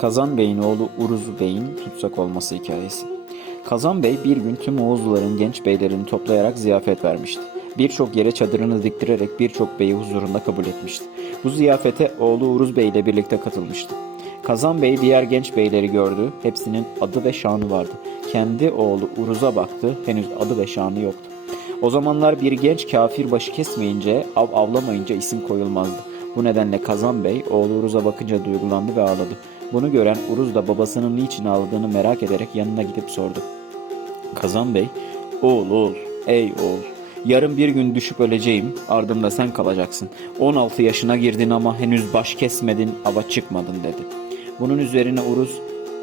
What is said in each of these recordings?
Kazan Bey'in oğlu Uruz Bey'in tutsak olması hikayesi. Kazan Bey bir gün tüm Oğuzluların genç beylerini toplayarak ziyafet vermişti. Birçok yere çadırını diktirerek birçok beyi huzurunda kabul etmişti. Bu ziyafete oğlu Uruz Bey ile birlikte katılmıştı. Kazan Bey diğer genç beyleri gördü. Hepsinin adı ve şanı vardı. Kendi oğlu Uruz'a baktı. Henüz adı ve şanı yoktu. O zamanlar bir genç kafir başı kesmeyince, av avlamayınca isim koyulmazdı. Bu nedenle Kazan Bey oğlu Uruz'a bakınca duygulandı ve ağladı. Bunu gören Uruz da babasının niçin ağladığını merak ederek yanına gidip sordu. Kazan Bey, oğul oğul, ey oğul, yarın bir gün düşüp öleceğim, ardımda sen kalacaksın. 16 yaşına girdin ama henüz baş kesmedin, ava çıkmadın dedi. Bunun üzerine Uruz,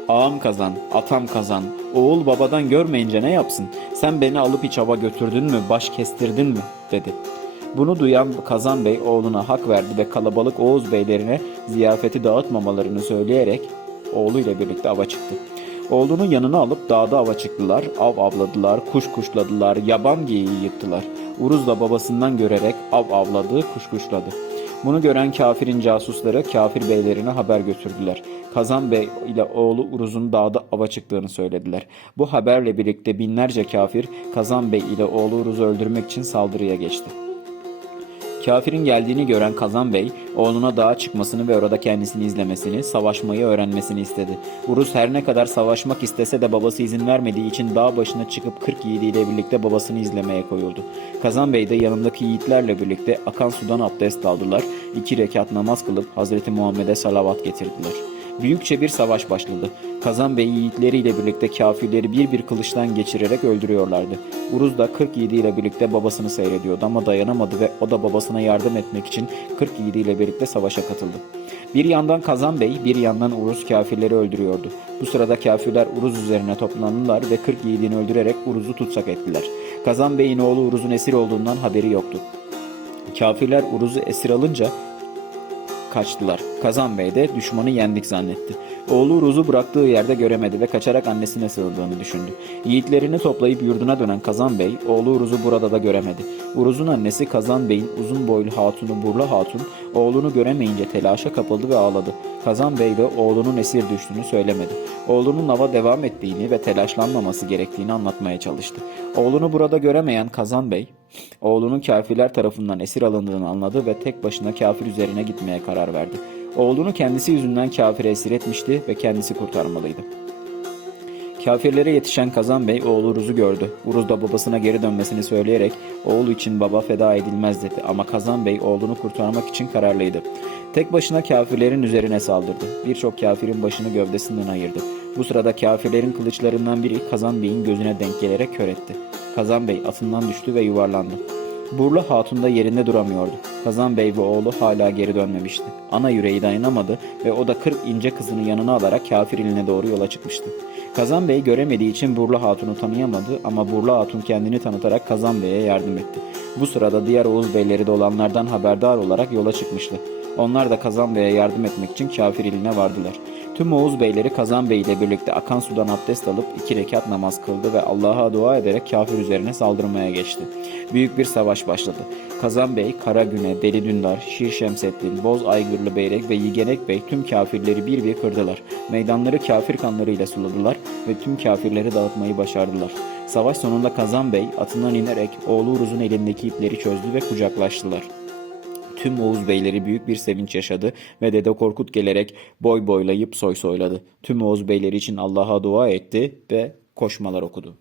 ağam kazan, atam kazan, oğul babadan görmeyince ne yapsın? Sen beni alıp hiç ava götürdün mü, baş kestirdin mi? dedi. Bunu duyan Kazan Bey oğluna hak verdi ve kalabalık Oğuz beylerine ziyafeti dağıtmamalarını söyleyerek oğluyla birlikte ava çıktı. Oğlunun yanına alıp dağda ava çıktılar, av avladılar, kuş kuşladılar, yaban geyiği yıktılar. Uruz da babasından görerek av avladı, kuş kuşladı. Bunu gören kafirin casusları kafir beylerine haber götürdüler. Kazan Bey ile oğlu Uruz'un dağda ava çıktığını söylediler. Bu haberle birlikte binlerce kafir Kazan Bey ile oğlu Uruz'u öldürmek için saldırıya geçti. Kafirin geldiğini gören Kazan Bey, oğluna dağa çıkmasını ve orada kendisini izlemesini, savaşmayı öğrenmesini istedi. Uruz her ne kadar savaşmak istese de babası izin vermediği için dağ başına çıkıp 40 yiğidiyle birlikte babasını izlemeye koyuldu. Kazan Bey de yanındaki yiğitlerle birlikte akan sudan abdest aldılar, iki rekat namaz kılıp Hazreti Muhammed'e salavat getirdiler. Büyükçe bir savaş başladı. Kazan Bey yiğitleriyle birlikte kafirleri bir bir kılıçtan geçirerek öldürüyorlardı. Uruz da 40 yiğidiyle birlikte babasını seyrediyordu ama dayanamadı ve o da babasına yardım etmek için 40 yiğidiyle birlikte savaşa katıldı. Bir yandan Kazan Bey, bir yandan Uruz kafirleri öldürüyordu. Bu sırada kafirler Uruz üzerine toplandılar ve 40 yiğidini öldürerek Uruz'u tutsak ettiler. Kazan Bey'in oğlu Uruz'un esir olduğundan haberi yoktu. Kafirler Uruz'u esir alınca kaçtılar. Kazan Bey de düşmanı yendik zannetti. Oğlu Uruz'u bıraktığı yerde göremedi ve kaçarak annesine sığındığını düşündü. Yiğitlerini toplayıp yurduna dönen Kazan Bey, oğlu Uruz'u burada da göremedi. Uruz'un annesi Kazan Bey'in uzun boylu hatunu Burla Hatun, oğlunu göremeyince telaşa kapıldı ve ağladı. Kazan Bey de oğlunun esir düştüğünü söylemedi. Oğlunun ava devam ettiğini ve telaşlanmaması gerektiğini anlatmaya çalıştı. Oğlunu burada göremeyen Kazan Bey, oğlunun kafirler tarafından esir alındığını anladı ve tek başına kafir üzerine gitmeye karar verdi. Oğlunu kendisi yüzünden kafire esir etmişti ve kendisi kurtarmalıydı. Kafirlere yetişen Kazan Bey oğlu Uruz'u gördü. Uruz da babasına geri dönmesini söyleyerek oğlu için baba feda edilmez dedi ama Kazan Bey oğlunu kurtarmak için kararlıydı. Tek başına kafirlerin üzerine saldırdı. Birçok kafirin başını gövdesinden ayırdı. Bu sırada kafirlerin kılıçlarından biri Kazan Bey'in gözüne denk gelerek kör etti. Kazan Bey atından düştü ve yuvarlandı. Burla Hatun da yerinde duramıyordu. Kazan Bey ve oğlu hala geri dönmemişti. Ana yüreği dayanamadı ve o da 40 ince kızını yanına alarak kafir iline doğru yola çıkmıştı. Kazan Bey göremediği için Burla Hatun'u tanıyamadı ama Burla Hatun kendini tanıtarak Kazan Bey'e yardım etti. Bu sırada diğer Oğuz beyleri de olanlardan haberdar olarak yola çıkmıştı. Onlar da Kazan Bey'e yardım etmek için kafir iline vardılar. Tüm Oğuz beyleri Kazan Bey ile birlikte akan sudan abdest alıp iki rekat namaz kıldı ve Allah'a dua ederek kafir üzerine saldırmaya geçti. Büyük bir savaş başladı. Kazan Bey, Karagüne, Deli Dündar, Şir Şemseddin, Boz Aygırlı Beyrek ve Yigenek Bey tüm kafirleri bir bir kırdılar. Meydanları kafir kanlarıyla suladılar ve tüm kafirleri dağıtmayı başardılar. Savaş sonunda Kazan Bey atından inerek oğlu Uruz'un elindeki ipleri çözdü ve kucaklaştılar. Tüm Oğuz beyleri büyük bir sevinç yaşadı ve Dede Korkut gelerek boy boylayıp soy soyladı. Tüm Oğuz beyleri için Allah'a dua etti ve koşmalar okudu.